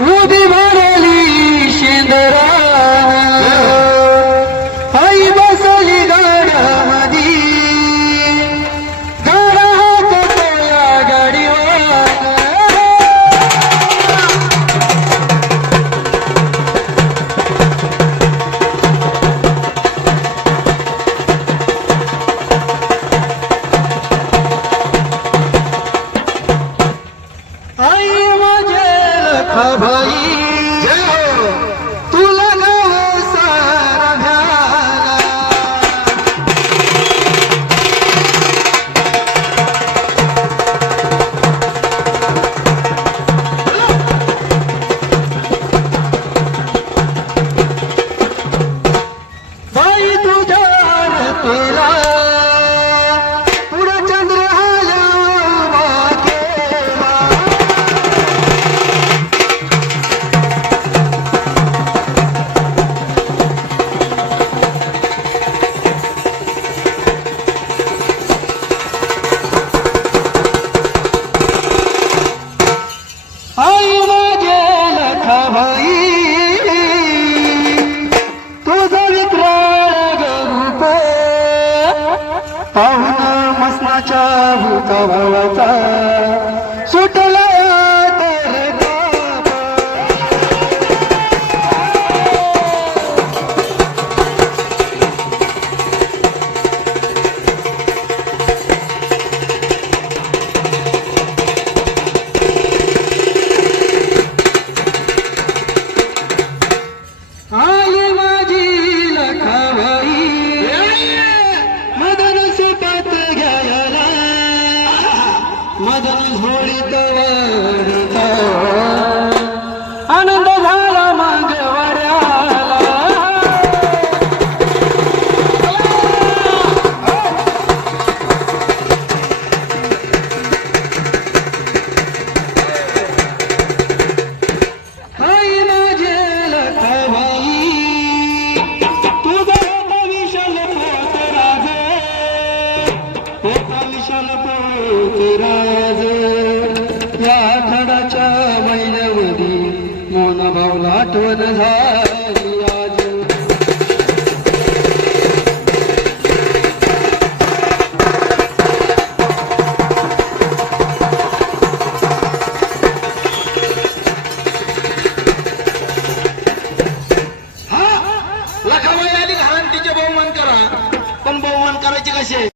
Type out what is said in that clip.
نودي लखाबाई तुला पाहुणा मसनाच्या भूता भवता साजन घोडीत आनंद झाला मग वड्याला काही ना जेल कवाई तुझा विशाल पोत राजे. पोता आठवण झाली आज. हा लखाबाई आली घाण तिचे बहुमान करा. पण बहुमान करायचे कसे?